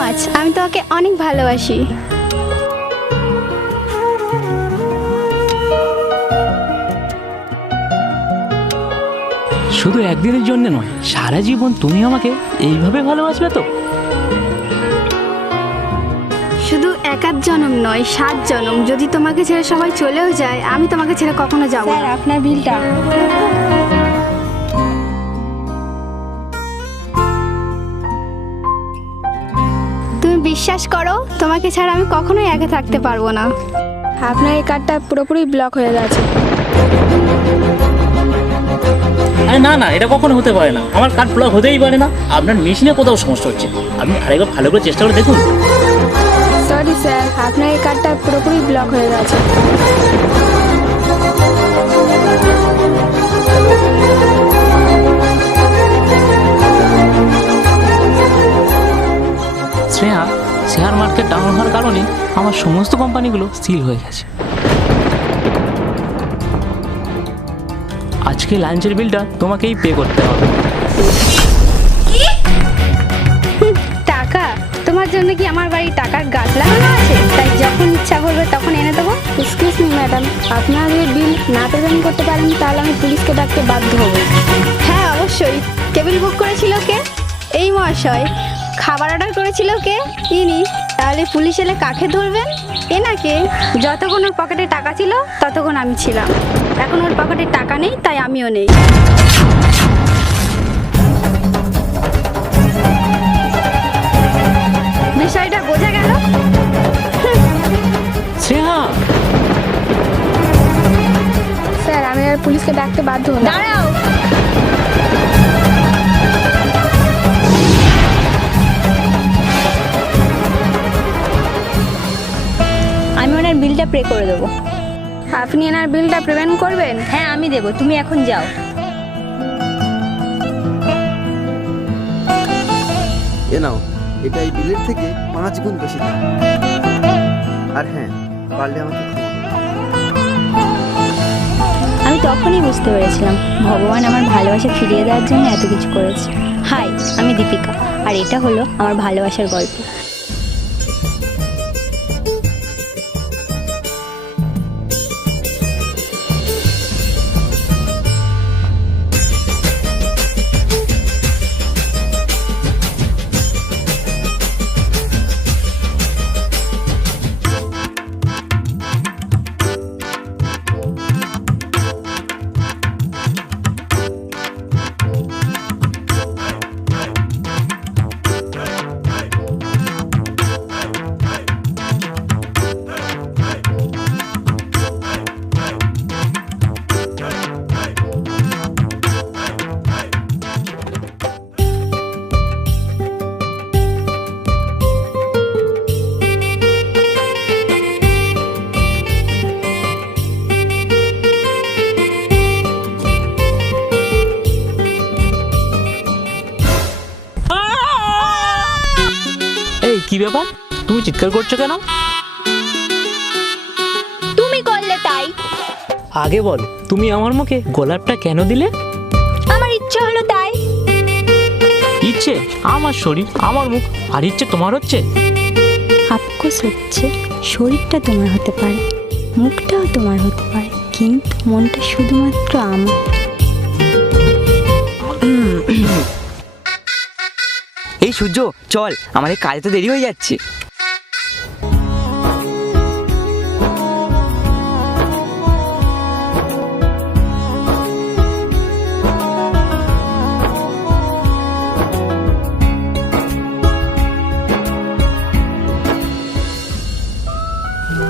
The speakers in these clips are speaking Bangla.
মাচ, আমি তোমাকে অনেক ভালোবাসি। শুধু একদিনের জন্য নয়, সারা জীবন তুমি আমাকে এইভাবে ভালোবাসবে তো? শুধু এক আধ জনম নয়, 7 জনম। যদি তোমাকে ছেড়ে সবাই চলেও যায়, আমি তোমাকে ছেড়ে কখনো যাবো না। আপনার বিলটা। তুমি বিশ্বাস করো, তোমাকে ছাড়া আমি কখনোই একা থাকতে পারবো না। আপনার এই কার্ডটা পুরোপুরি ব্লক হয়ে গেছে। আরে না না, এটা কখনো হতে পারে না। আমার কার্ড ব্লক হতেই পারে না। আপনার মেশিনে কোথাও সমস্যা হচ্ছে। আপনি আরেকবার ভালো করে চেষ্টা করে দেখুন। সরি স্যার, আপনার এই কার্ডটা পুরোপুরি ব্লক হয়ে গেছে। শ্রেয়া, শেয়ার মার্কেট ডাউন হওয়ার কারণে আমার সমস্ত কোম্পানিগুলো সিল হয়ে গেছে। আজকে লাঞ্চের বিলটা তোমাকেই পে করতে হবে। টাকা? তোমার জন্য কি আমার বাড়ি টাকার গাছ লাগানো আছে? তাই যখন ইচ্ছা করবে তখন এনে দেবো। এক্সকিউজ মি ম্যাডাম, আপনারা যদি বিল না পেমেন্ট করতে পারেন তাহলে আমি পুলিশকে ডাকতে বাধ্য হব। হ্যাঁ অবশ্যই। টেবিল বুক করেছিল কে? এই মহাশয়। খাবার অর্ডার করেছিল কে? ইনি। তাহলে পুলিশ এলে কাকে ধরবেন? এনাকে। যতক্ষণ ওর পকেটে টাকা ছিল ততক্ষণ আমি ছিলাম। এখন ওর পকেটে টাকা নেই, তাই আমিও নেই। বিষয়টা বোঝা গেল? শ্রেয়া, স্যার, আমি আর পুলিশকে ডাকতে বাধ্য হলাম। দাঁড়াও। আমি ওনার বিলটা পে করে দেবো। আপনি এনার বিলটা পেমেন্ট করবেন? হ্যাঁ আমি দেবো, তুমি এখন যাও। এ নাও, এটা এই বিলের থেকে 5 গুণ বেশি দাম। আর হ্যাঁ, পারলে আমাকে ক্ষমা করো। আমি তখনই বুঝতে পেরেছিলাম ভগবান আমার ভালোবাসা ফিরিয়ে দেওয়ার জন্য এত কিছু করেছে। হাই, আমি দীপিকা, আর এটা হলো আমার ভালোবাসার গল্প। এই কি ব্যাপার? তুমি চিৎকার করছো কেন? তুমি করলে তাই। আগে বলো, তুমি আমার মুখে গোলাপটা কেন দিলে? আমার ইচ্ছে হলো তাই। ইচ্ছে? আমার শরীর, আমার মুখ, আর ইচ্ছে তোমার হচ্ছে? আফকোর্স হচ্ছে। শরীরটা তোমার হতে পারে, মুখটাও তোমার হতে পারে, কিন্তু মনটা শুধুমাত্র আমার। এই সূর্য, চল, আমাদের কাজে তো দেরি হয়ে যাচ্ছে।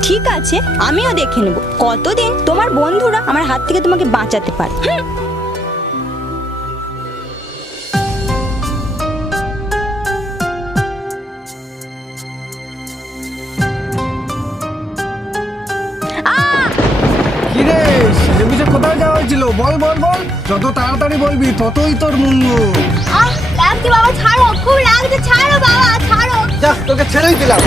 ঠিক আছে, আমিও দেখে নেব কতদিন তোমার বন্ধুরা আমার হাত থেকে তোমাকে বাঁচাতে পারে। কিরে, সেলিব্রিটি কোথায় যাওয়া হয়েছিল? বল বল বল, যত তাড়াতাড়ি বলবি ততই তোর মঙ্গল। লাগছে বাবা, ছাড়ো, খুব লাগছে, ছাড়ো বাবা, ছাড়ো। যা, তোকে ছেড়েই দিলাম।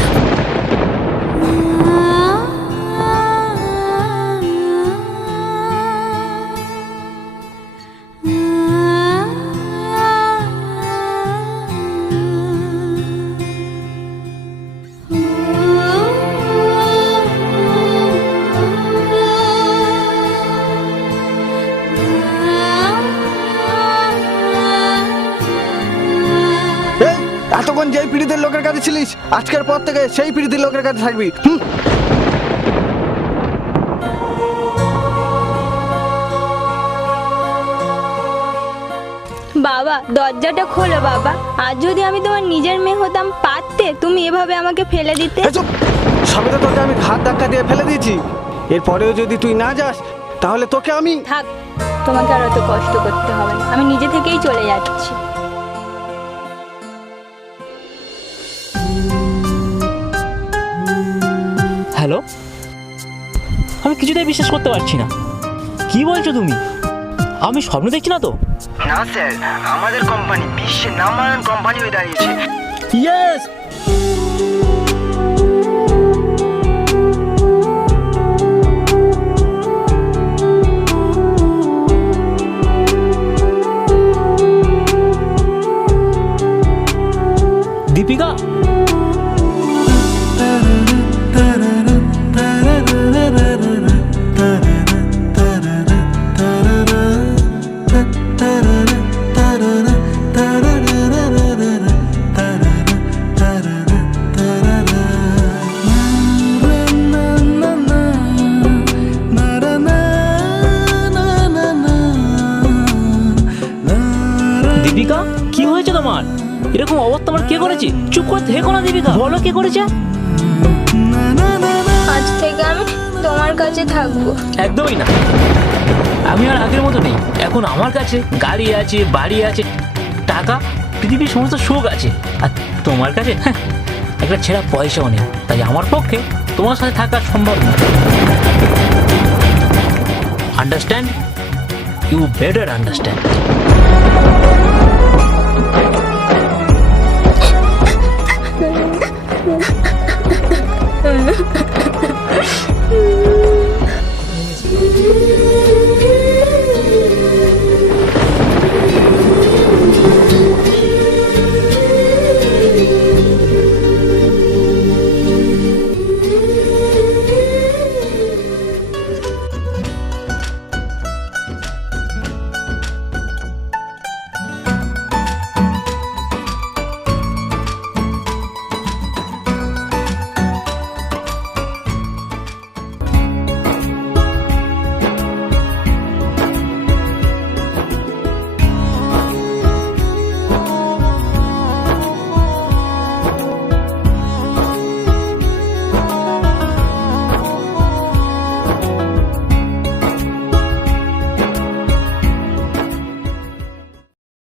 এতক্ষণ যেই পীড়িতের লোকের কাছে ছিলিস আজকের পর থেকে সেই পীড়িতের লোকের কাছে থাকবি। হুম। বাবা দরজাটা খোলো বাবা, আর যদি আমি তোমার নিজের মেয়ে হতাম পারতে তুমি এভাবে আমাকে ফেলে দিতে? এই চুপ! সবে তো তোকে আমি ঘাত ধাক্কা দিয়ে ফেলে দিয়েছি, এরপরেও যদি তুই না যাস তাহলে তোকে আমি। থাক, তোমাকে আর অত কষ্ট করতে হবে না, আমি নিজে থেকেই চলে যাচ্ছি। হ্যালো, আমি কিছুতেই বিশ্বাস করতে পারছি না। কি বলছো তুমি? আমি স্বপ্ন দেখছি না তো? না স্যার, আমাদের কোম্পানি বিশ্বের নাম্বার 1 কোম্পানি হয়ে দাঁড়িয়েছে। ইয়েস! দীপিকা, দীপিকা কি হয়েছে তোমার? এরকম অবস্থা আমার কে করেছে? চুপ করে থেকো না দীপিকা, বলো কে করেছে? আজ থেকে আমি তোমার কাছে থাকবো। একদমই না, আমি আর আগের মতো নেই। এখন আমার কাছে গাড়ি আছে, বাড়ি আছে, টাকা, পৃথিবীর সমস্ত সুখ আছে। আর তোমার কাছে একটা ছেঁড়া পয়সাও নেই। তাই আমার পক্ষে তোমার সাথে থাকা সম্ভব না। আন্ডারস্ট্যান্ড? You better understand.